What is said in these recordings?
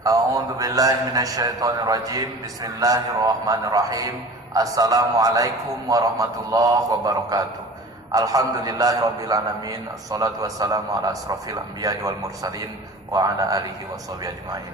A'udzu billahi minasyaitonir rajim. Bismillahirrahmanirrahim. Assalamualaikum warahmatullahi wabarakatuh. Alhamdulillahirabbil alamin. Assalatu wassalamu ala asrofil anbiya'i wal mursalin wa ala alihi washabihi ajmain.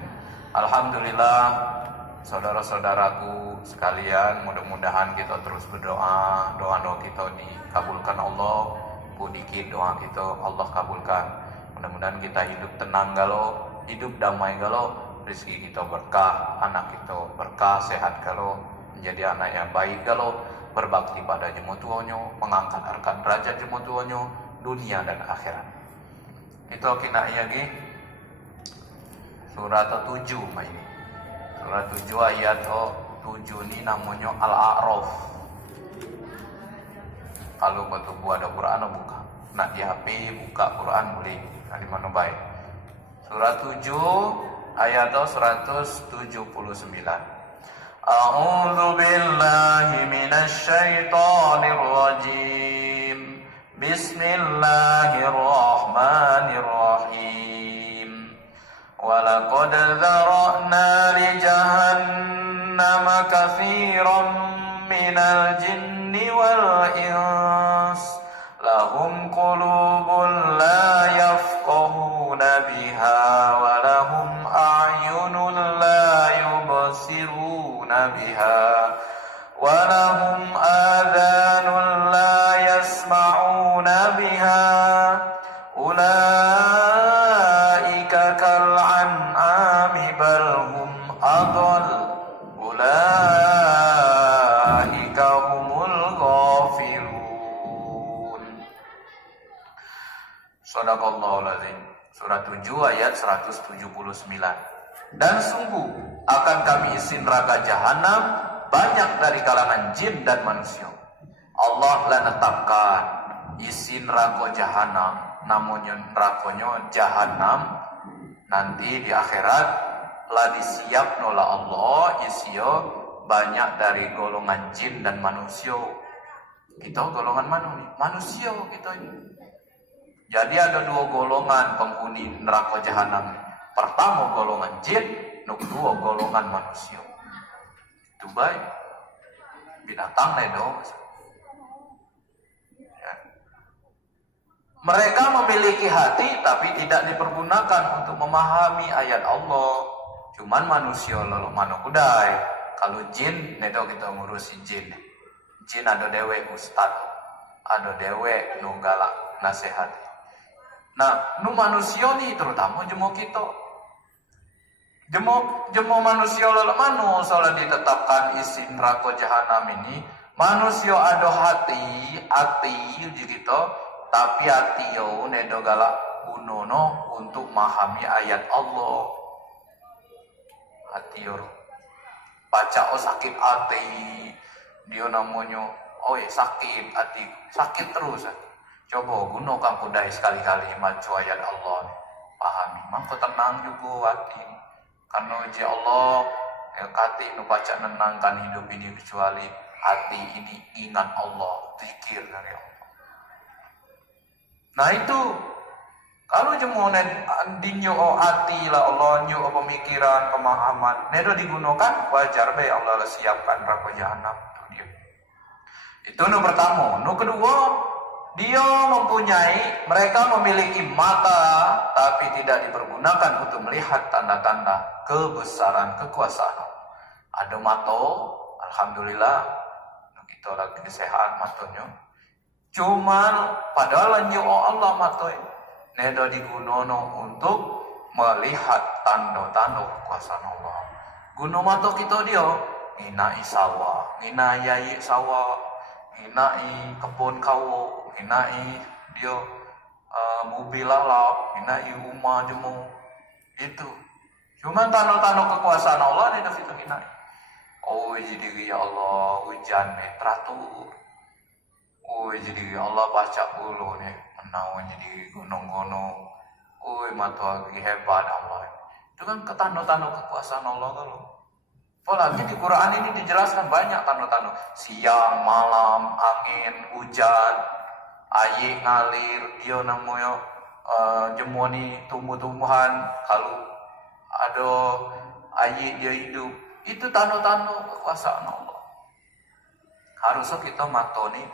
Alhamdulillah, saudara-saudaraku sekalian, mudah-mudahan kita terus berdoa, doa-doa kita dikabulkan Allah. Dikit doa kita Allah kabulkan. Mudah-mudahan kita hidup tenang galau, hidup damai galau, rezeki kita berkah, anak kita berkah, sehat galau, menjadi anak yang baik galau, berbakti pada jemu tuanya, mengangkat harkat derajat jemu tuanya, dunia dan akhirat. Itu kina lagi surat 7 ini. Surat 7 ayat 7 ini namanya Al-A'raf. Kalau betul buat ada Quran buka. Nak di HP buka Quran boleh. Di mana baik. Surat 7 ayat 179. A'udzu billahi minasy syaithanir rajim. Bismillahirrahmanirrahim. Wa laqad dzara'na li jahannama katsiran minal jinni wal ins lahum qulubun la yafqahuna biha wa lahum a'yunun la yubsiruna biha wa lahum adhanun la yasma'una biha ulaika kal an'ami bal hum adall ulaika humul ghafirun. Shadaqallahul azim. Surat 7 ayat 179. Dan sungguh akan kami isi neraka jahanam banyak dari kalangan jin dan manusia. Allah telah netapkan isi neraka jahanam, namanya nerakanya jahanam. Nanti di akhirat lah disiap nola Allah isio banyak dari golongan jin dan manusia. Kita golongan mana nih? Manusia kita ini. Jadi ada dua golongan penghuni neraka jahanam. Pertama golongan jin, kedua golongan manusia. Itu baik. Binatang ledo. Ya. Mereka memiliki hati tapi tidak dipergunakan untuk memahami ayat Allah. Cuman manusia lalu mana kudai. Kalau jin, nedo kita ngurusi jin. Jin ada dewe ustad, ada dewe nu galak nasihat. Nah, nu manusia nih terutama jemo kita. Jemo manusia lalu manu soalnya ditetapkan isi neraka jahanam ini. Manusia ada hati uji kita, tapi hati yo nedo galak gunono untuk memahami ayat Allah. Hati yo baca sakit hati dia namanya sakit hati sakit terus hati. Coba gunakan kudai sekali-kali macu ayat Allah pahami maka tenang juga hati karena uji Allah hati nu baca nenangkan hidup ini kecuali hati ini ingat Allah zikir dari Allah. Nah itu kalau jemu dinyo hati lah Allah nyo pemikiran pemahaman nedo digunakan wajar be Allah siapkan neraka jahanam itu dia. Itu nu pertama. Nu kedua, mereka memiliki mata tapi tidak dipergunakan untuk melihat tanda-tanda kebesaran kekuasaan. Ada mata, alhamdulillah kita lagi sehat matanya. Cuman padahal nyo Allah matanya nedo digunono untuk melihat tanda-tanda kekuasaan Allah. Guna mata kita dia nginai sawah, nginai sawah, nginai kebun kawo, nginai dia mobil lalap, nginai rumah jemu itu. Cuman tanda-tanda kekuasaan Allah nedo kita nginai. Oh jadi ya Allah hujan teratur. Oh jadi Allah baca dulu nih menawanya di gunung-gunung. Oh mata lagi hebat Allah. Itu kan ketanda-tanda kekuasaan Allah kalau. Apalagi di Quran ini dijelaskan banyak tanda-tanda. Siang, malam, angin, hujan, air ngalir, dia namanya jemoni tumbuh-tumbuhan. Kalau ada ayi dia hidup, itu tanda-tanda kekuasaan Allah. Harusnya kita mata nih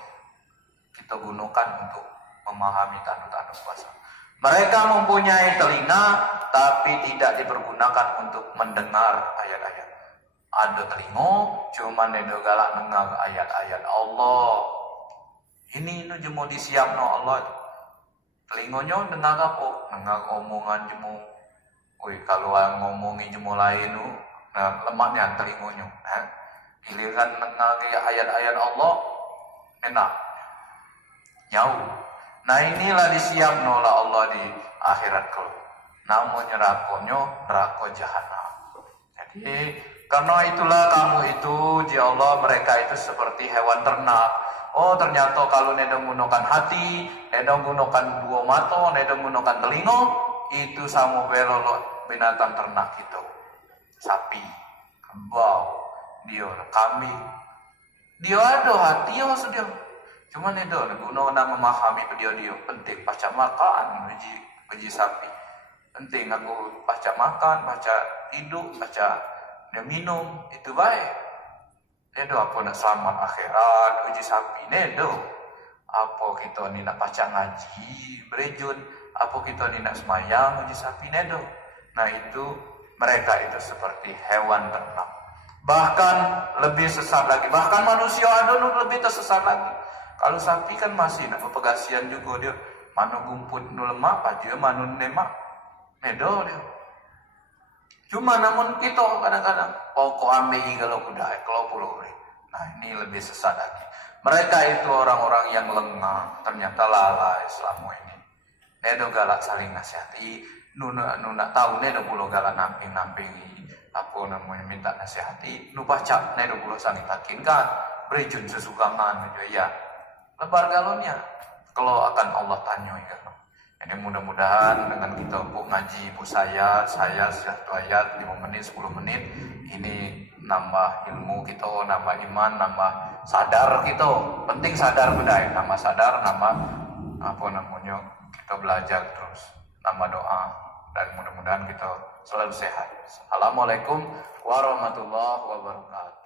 kita gunakan untuk memahami tanda-tanda kekuasaan. Mereka mempunyai telinga tapi tidak dipergunakan untuk mendengar ayat-ayat. Ada telinga cuman dia galak dengar ayat-ayat Allah. Ini jemu disiap no Allah. Telingonya dengar apa? Dengar omongan jemu. Woi, kalau yang ngomongin jemu lain nah lemaknya telingonya. Giliran dengar ayat-ayat Allah enak. Jauh. Nah inilah disiap oleh Allah di akhirat kelak. Namun neraka jahanam. Jadi karena itulah kamu itu di Allah mereka itu seperti hewan ternak. Oh ternyata kalau neda menggunakan hati, neda menggunakan dua mata, neda menggunakan telinga, itu sama belolok binatang ternak itu. Sapi, kerbau, dia kambing. Dia ada hati ya sudah. Cuman itu guna memahami dia penting baca makan uji sapi. Penting aku baca makan, baca hidup, baca dia minum itu baik. Nedo apa nak selamat akhirat uji sapi nedo. Apa kita ni nak baca ngaji berejun, apa kita ni nak semayang uji sapi nedo. Nah itu mereka itu seperti hewan ternak. Bahkan lebih sesat lagi. Bahkan manusia ada lebih tersesat lagi. Kalau sapi kan masih nak pegasian juga dia. Manu gumput nu lemak, dia manu nemak. Nedo dia. Cuma namun kita kadang-kadang pokok ambil kalau kuda, kalau pulau. Nah ini lebih sesat lagi. Mereka itu orang-orang yang lengah, ternyata lalai selama ini. Nedo galak saling nasihati, nuna tahu nedo pulau galak namping-nampingi. Apa namanya minta nasihati, nu baca nedo pulau saling takinkan, berjun sesukangan ya. Lebar galonnya, kalau akan Allah tanya ya. Ini mudah-mudahan dengan kita ngaji saya satu ayat 5 menit 10 menit ini nambah ilmu kita, nambah iman, nambah sadar kita. Penting sadar budaya, nambah sadar, nambah apa namanya kita belajar terus, nambah doa dan mudah-mudahan kita selalu sehat. Assalamualaikum warahmatullahi wabarakatuh.